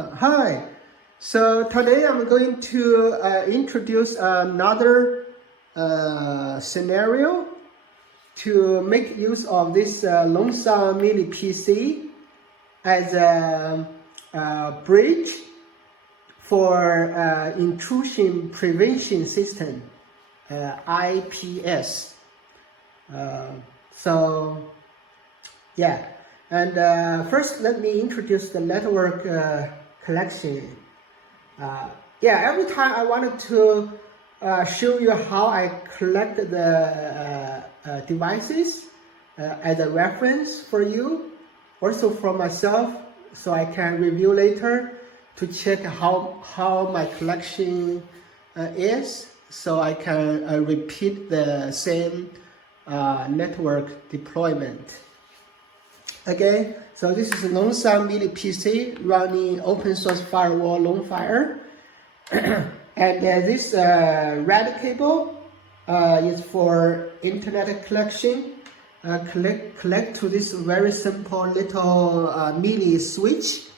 Hi, so today I'm going to introduce another scenario to make use of this LoongFire mini PC as a bridge for intrusion prevention system, IPS. Yeah, and first let me introduce the network collection. Every time I wanted to show you how I collect the devices as a reference for you, also for myself, so I can review later to check how my collection is, so I can repeat the same network deployment. Okay, so this is a LoongFire mini PC running open source firewall LoongFire. And this red cable is for internet collection. Collect to this very simple little mini switch.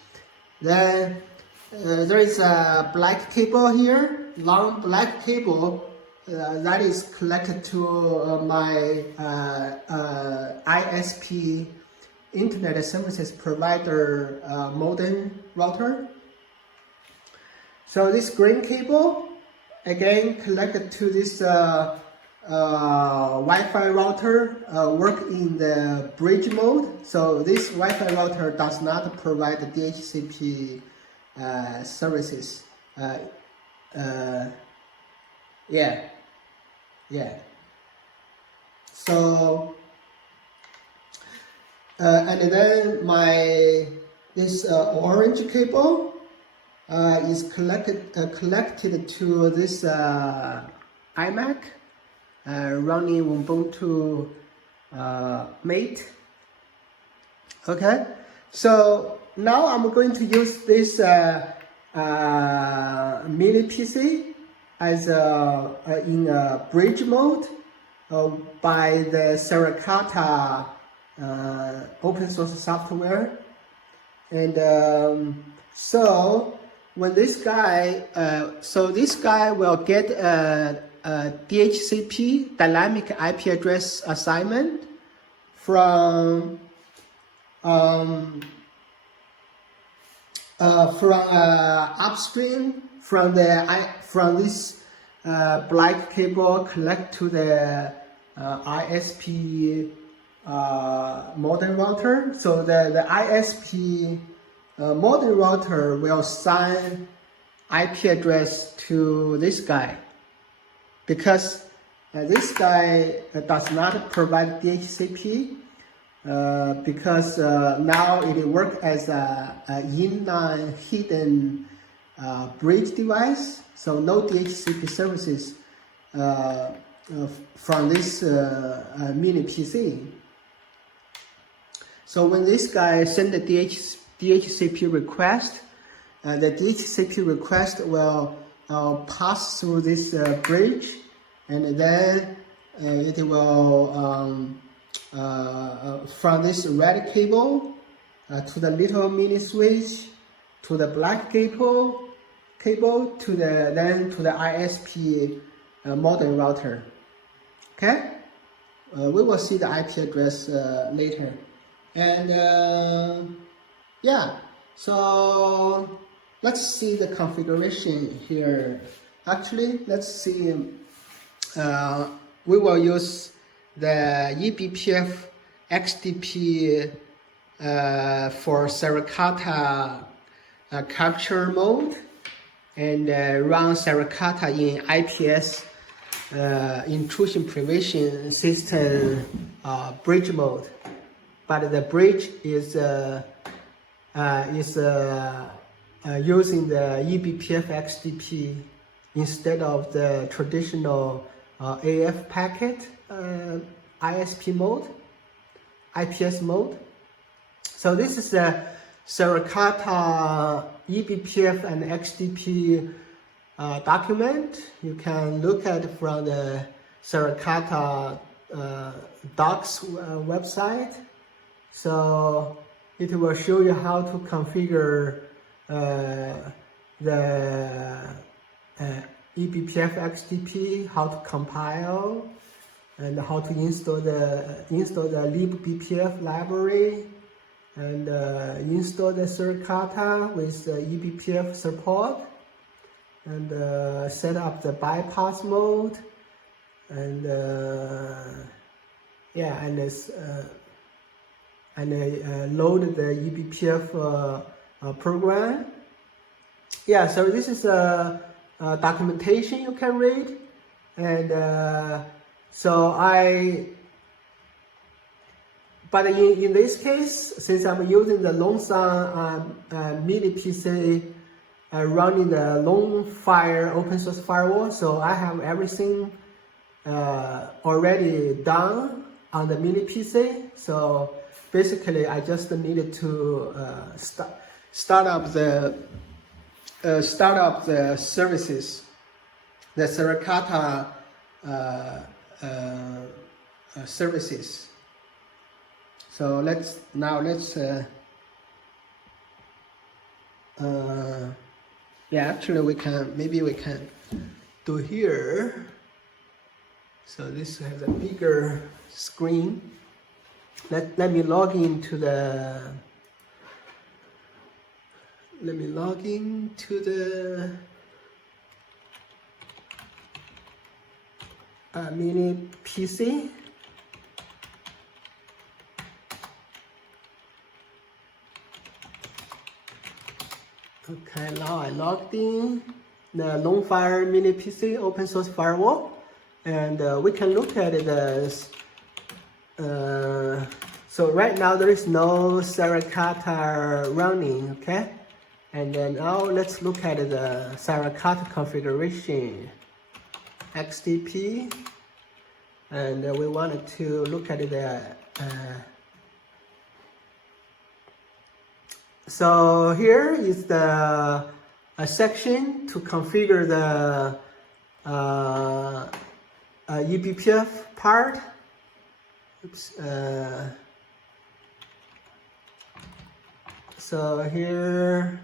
Then there is a black cable here, long black cable that is connected to my ISP Internet Services Provider modem router. So this green cable again connected to this Wi-Fi router work in the bridge mode. So this Wi-Fi router does not provide the DHCP services. So and then this orange cable is connected to this iMac running Ubuntu Mate. Okay, so now I'm going to use this mini PC as in a bridge mode by the Suricata open source software. And so when this guy will get a DHCP dynamic IP address assignment from upstream from this black cable connect to the ISP modem router. So the ISP modem router will assign IP address to this guy, because this guy does not provide DHCP, because now it works as a inline hidden bridge device, so no DHCP services from this mini PC. So when this guy sends the DHCP request, the DHCP request will pass through this bridge, and then it will from this red cable to the little mini switch, to the black cable to the ISP modem router. Okay, we will see the IP address later. And so let's see the configuration here. Actually, let's see. We will use the eBPF XDP for Suricata capture mode, and run Suricata in IPS intrusion prevention system bridge mode. But the bridge is using the eBPF XDP instead of the traditional AF packet ISP mode, IPS mode. So this is the Suricata eBPF and XDP document. You can look at it from the Suricata docs website. So it will show you how to configure the eBPF XDP, how to compile, and how to install the libBPF library, and install the Suricata with eBPF support, and set up the bypass mode, and yeah, and load the eBPF program. Yeah, so this is a documentation you can read, and but in this case, since I'm using the LoongFire mini PC running the LoongFire open source firewall, so I have everything already done on the mini PC. So basically, I just needed to start up the services, the Suricata services. So let's yeah, actually maybe we can do here. So this has a bigger screen. Let me log into the mini PC. Okay, now I logged in the LoongFire mini PC open source firewall, and we can look at it as so right now there is no Suricata running, okay? And then now let's look at the Suricata configuration XDP, and we wanted to look at the so here is the section to configure the eBPF part. Oops. So here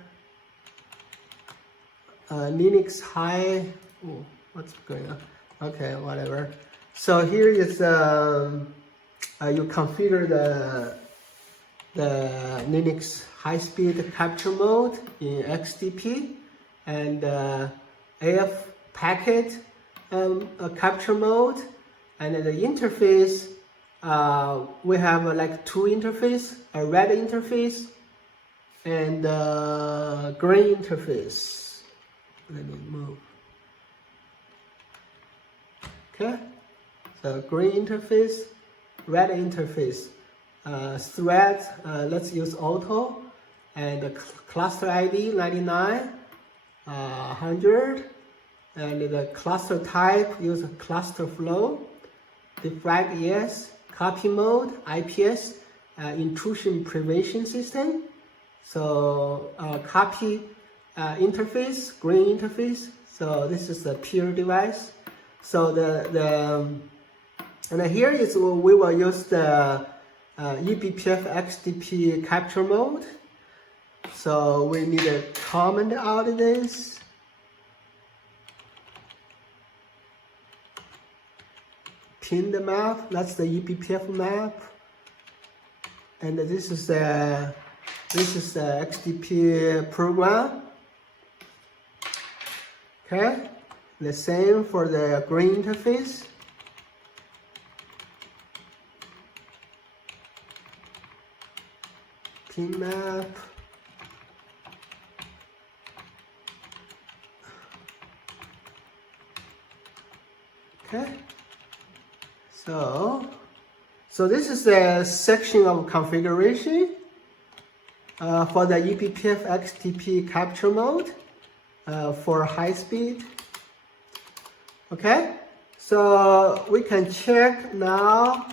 Linux high. Oh, what's going on? Okay, whatever. So here is you configure the Linux high-speed capture mode in XDP, and AF packet capture mode, and the interface we have like two interface, a red interface and green interface. Let me move. Okay, so green interface, red interface. Thread, let's use auto, and the cluster ID 99, 100, and the cluster type use cluster flow, defrag yes, copy mode, IPS, intrusion prevention system. So copy interface, green interface. So this is the peer device. So and here is we will use the eBPF XDP capture mode. So we need to comment out this. Pin the map, that's the eBPF map. And this is the XDP program. Okay, the same for the green interface. Pin map. Okay, so this is a section of configuration for the eBPF XDP capture mode for high speed. Okay, so we can check now.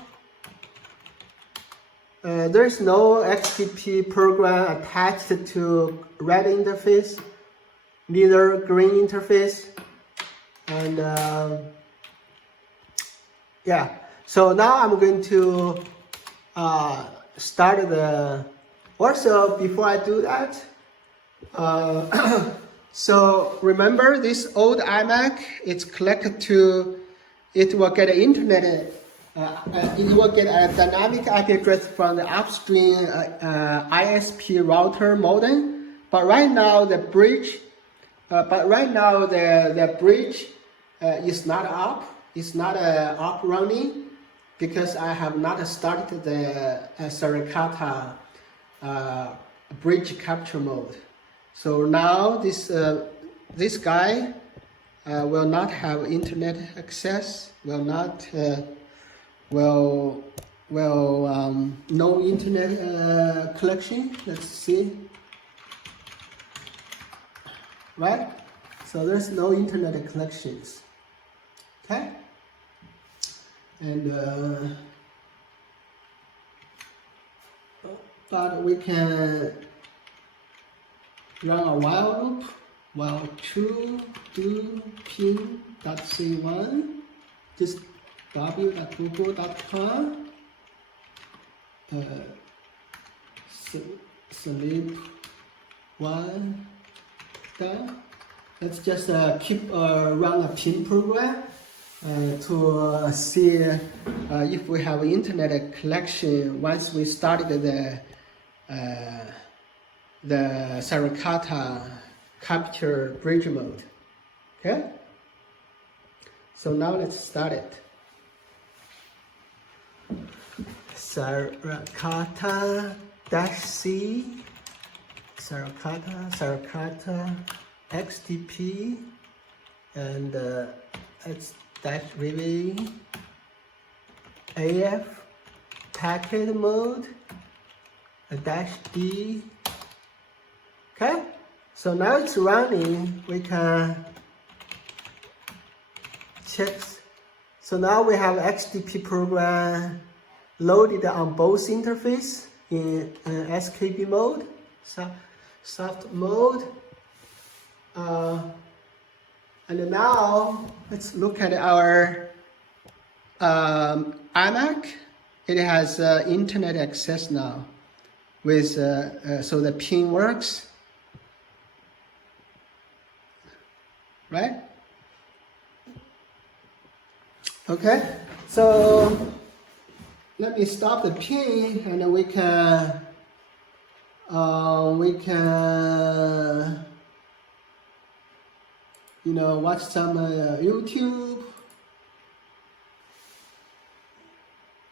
There is no XDP program attached to red interface, neither green interface, and yeah. So now I'm going to start the. Also, before I do that, So remember this old iMac, it's connected to, it will get an internet, it will get a dynamic IP address from the upstream ISP router modem. But right now the bridge, the bridge is not up. It's not up running because I have not started the Suricata bridge capture mode. So now this guy will not have internet access, no internet connection. Let's see, right? So there's no internet connections. Okay, and but we can run a while loop, while true do pin.c1, just w.google.com, sleep one done. Let's just keep run a pin program to see if we have internet connection once we started the Suricata capture bridge mode. Okay, so now let's start it. Suricata-C, Suricata XDP, and it's -VV AF packet mode, -D. Okay, so now it's running. We can check. So now we have XDP program loaded on both interface in SKB mode, soft mode. And now let's look at our iMac. It has internet access now with so the pin works, right? Okay, so let me stop the pin and then we can watch some YouTube,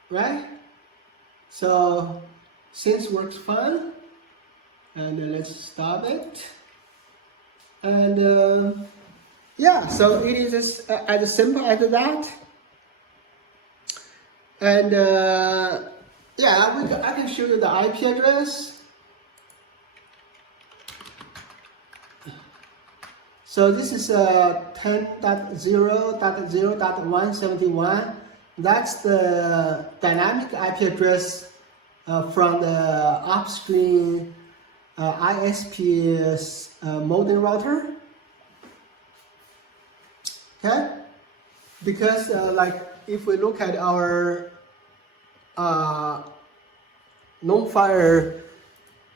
right? So since works fine, and let's stop it. And yeah, so it is as simple as that. And yeah, I can show you the IP address. So this is 10.0.0.171. That's the dynamic IP address from the upstream ISP modem router. Okay, because like if we look at our LoongFire,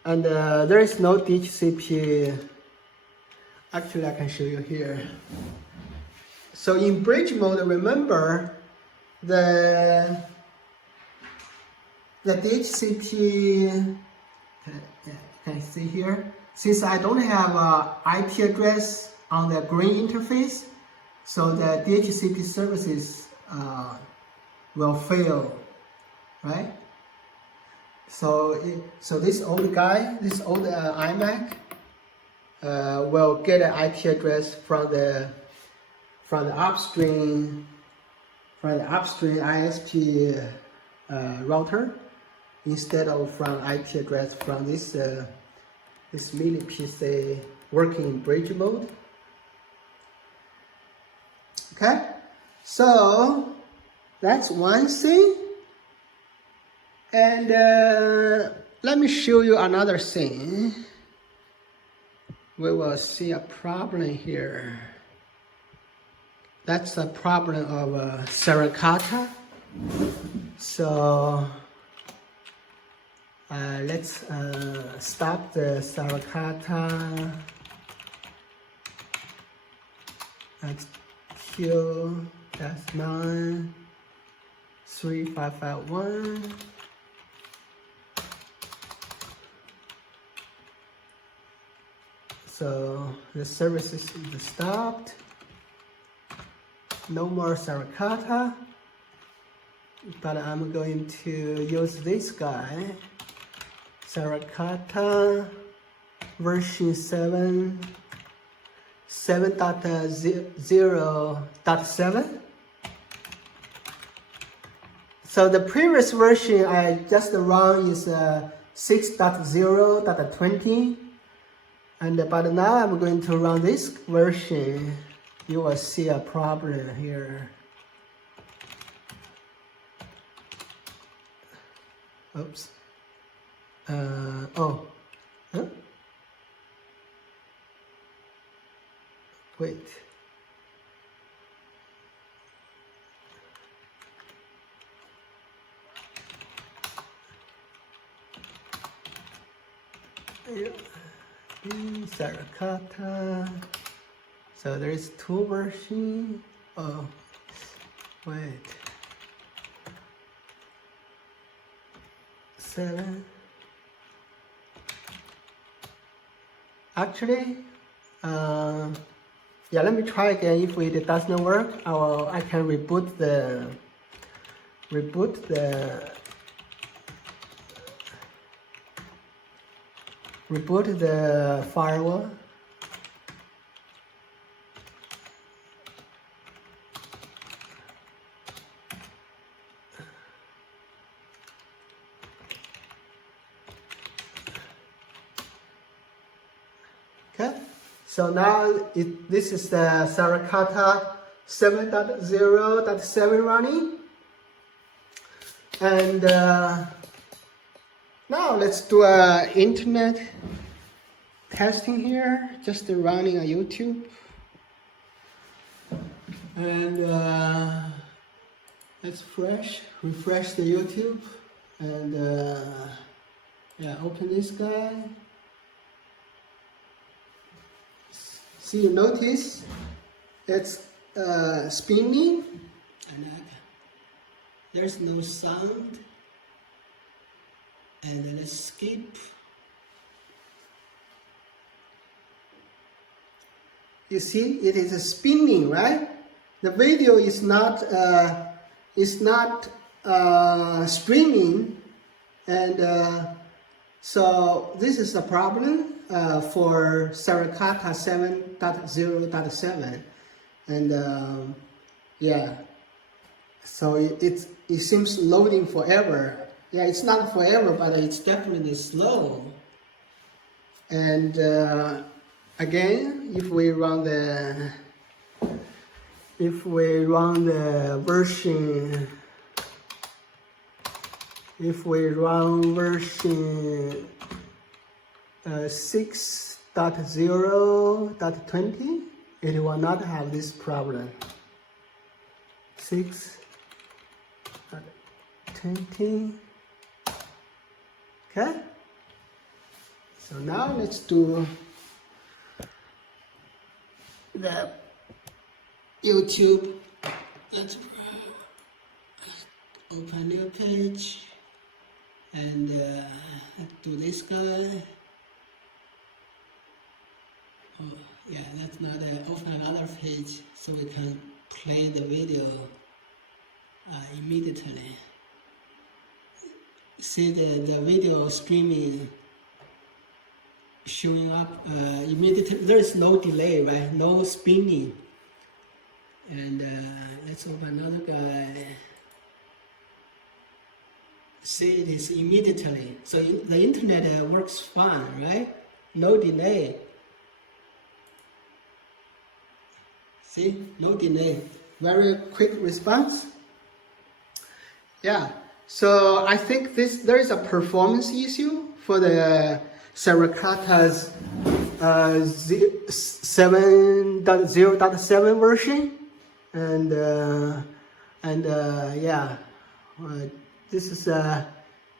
and there is no DHCP. Actually, I can show you here. So in bridge mode, remember the DHCP. Can you see here? Since I don't have an IP address on the green interface, so the DHCP services will fail, right? So this old guy, this old iMac, will get an IP address from the upstream ISP router instead of from IP address from this mini PC working in bridge mode. Okay, so that's one thing. And let me show you another thing. We will see a problem here. That's the problem of Suricata. So Let's stop the Suricata XQ-93551. So the service is stopped. No more Suricata, but I'm going to use this guy, Suricata version 7.0.7. So the previous version I just run is 6.0.20. But now I'm going to run this version. You will see a problem here. Oops. Oh. Huh? Wait. Yeah. Suricata. So there is two versions. Oh, wait. 7. Actually, yeah. Let me try again. If it does not work, I can reboot the firewall. Okay, so now this is the Suricata 7.0.7 running, and now let's do a internet testing here, just running on YouTube. And let's refresh the YouTube, and yeah, open this guy. See, you notice it's spinning, and there's no sound. And let's skip. You see, it is spinning, right? The video is not streaming, and so this is a problem for Suricata 7.0.7, and yeah, so it seems loading forever. Yeah, it's not forever, but it's definitely slow. And again, if we run the version, if we run version 6.0.20, it will not have this problem. 6.20. Okay. So now let's do the YouTube. Let's open new page, and let's do this guy. Oh, yeah, let's not open another page so we can play the video immediately. See the video streaming showing up immediately. There is no delay, right? No spinning. And let's open another guy. See, it is immediately. So the internet works fine, right? No delay. See, no delay. Very quick response. Yeah. So I think there is a performance issue for the Suricata's 7.0.7 version, and yeah, this is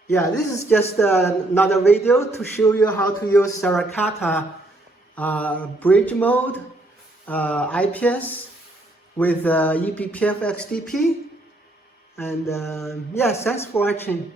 Yeah, this is just another video to show you how to use Suricata bridge mode IPS with eBPF XDP. And yeah, thanks for watching.